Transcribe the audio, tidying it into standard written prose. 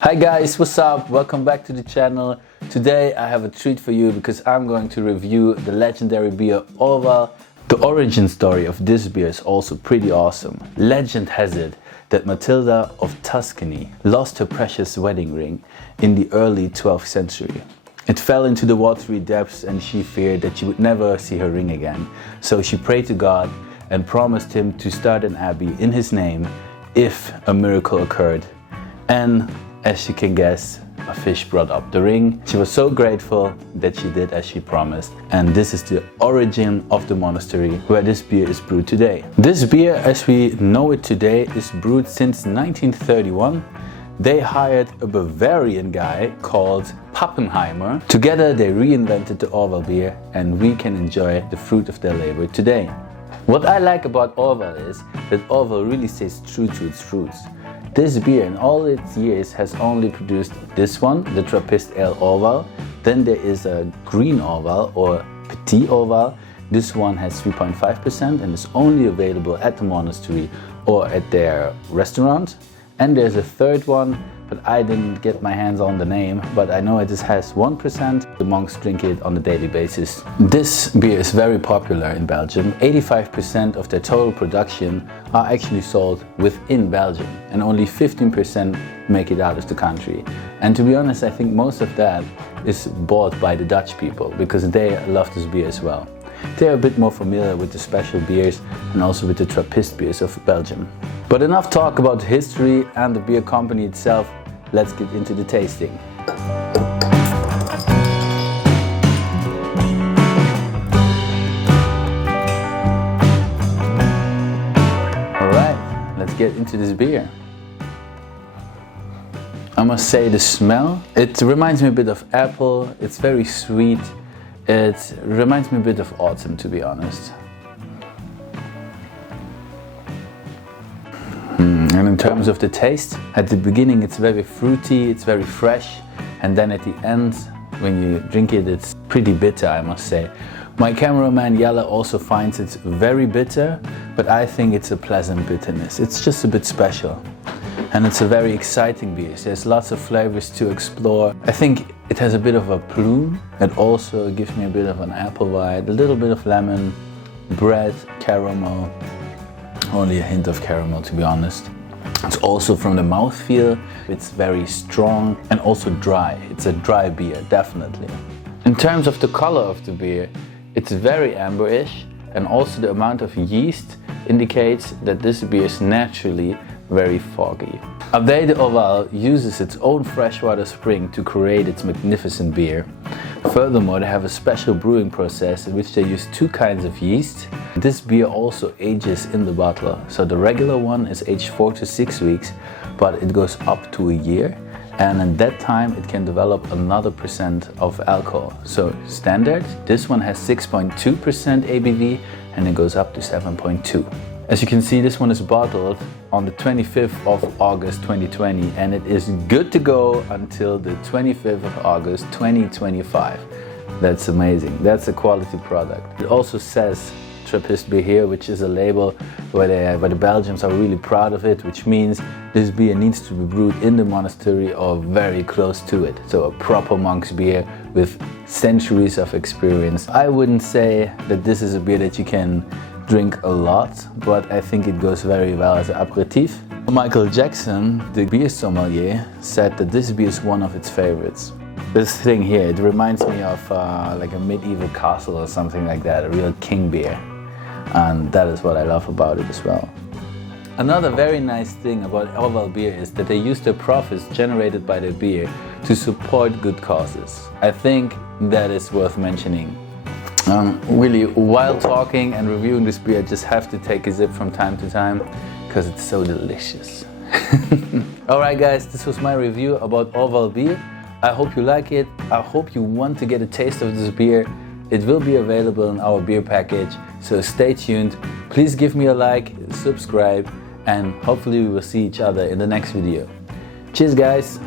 Hi guys, what's up? Welcome back to the channel. Today I have a treat for you because I'm going to review the legendary beer Orval. The origin story of this beer is also pretty awesome. Legend has it that Matilda of Tuscany lost her precious wedding ring in the early 12th century. It fell into the watery depths and she feared that she would never see her ring again. So she prayed to God and promised him to start an abbey in his name if a miracle occurred. And as you can guess, a fish brought up the ring. She was so grateful that she did as she promised. And this is the origin of the monastery where this beer is brewed today. This beer, as we know it today, is brewed since 1931. They hired a Bavarian guy called Pappenheimer. Together they reinvented the Orval beer and we can enjoy the fruit of their labor today. What I like about Orval is that Orval really stays true to its roots. This beer in all its years has only produced this one, the Trappist Ale Orval. Then there is a green Orval or Petit Orval. This one has 3.5% and is only available at the monastery or at their restaurant. And there's a third one, but I didn't get my hands on the name, but I know it has 1%. The monks drink it on a daily basis. This beer is very popular in Belgium. 85% of their total production are actually sold within Belgium and only 15% make it out of the country. And to be honest, I think most of that is bought by the Dutch people because they love this beer as well. They're a bit more familiar with the special beers and also with the Trappist beers of Belgium. But enough talk about history and the beer company itself. Let's get into the tasting. Alright, let's get into this beer. I must say the smell, it reminds me a bit of apple. It's very sweet. It reminds me a bit of autumn, to be honest. And in terms of the taste, at the beginning it's very fruity, it's very fresh, and then at the end, when you drink it, it's pretty bitter, I must say. My cameraman Jelle also finds it very bitter, but I think it's a pleasant bitterness. It's just a bit special. And it's a very exciting beer. There's lots of flavors to explore. I think it has a bit of a plume. It also gives me a bit of an apple vibe, a little bit of lemon, bread, caramel. Only a hint of caramel, to be honest. It's also from the mouthfeel. It's very strong and also dry. It's a dry beer, definitely. In terms of the color of the beer, it's very amberish, and also the amount of yeast indicates that this beer is naturally very foggy. Brasserie D'Orval uses its own freshwater spring to create its magnificent beer. Furthermore, they have a special brewing process in which they use two kinds of yeast. This beer also ages in the bottle. So the regular one is aged 4 to 6 weeks, but it goes up to a year. And in that time, it can develop another % of alcohol. So standard, this one has 6.2% ABV and it goes up to 7.2. As you can see, this one is bottled on the 25th of August 2020 and it is good to go until the 25th of August 2025. That's amazing. That's a quality product. It also says Trappist beer here, which is a label where the Belgians are really proud of it, which means this beer needs to be brewed in the monastery or very close to it. So a proper monk's beer with centuries of experience. I wouldn't say that this is a beer that you can drink a lot, but I think it goes very well as an aperitif. Michael Jackson, the beer sommelier, said that this beer is one of its favorites. This thing here, it reminds me of like a medieval castle or something like that, a real king beer. And that is what I love about it as well. Another very nice thing about Orval beer is that they use the profits generated by their beer to support good causes. I think that is worth mentioning. Really, while talking and reviewing this beer, I just have to take a sip from time to time because it's so delicious. Alright guys, this was my review about Orval beer. I hope you like it. I hope you want to get a taste of this beer. It will be available in our beer package, so stay tuned. Please give me a like, subscribe, and hopefully we will see each other in the next video. Cheers guys!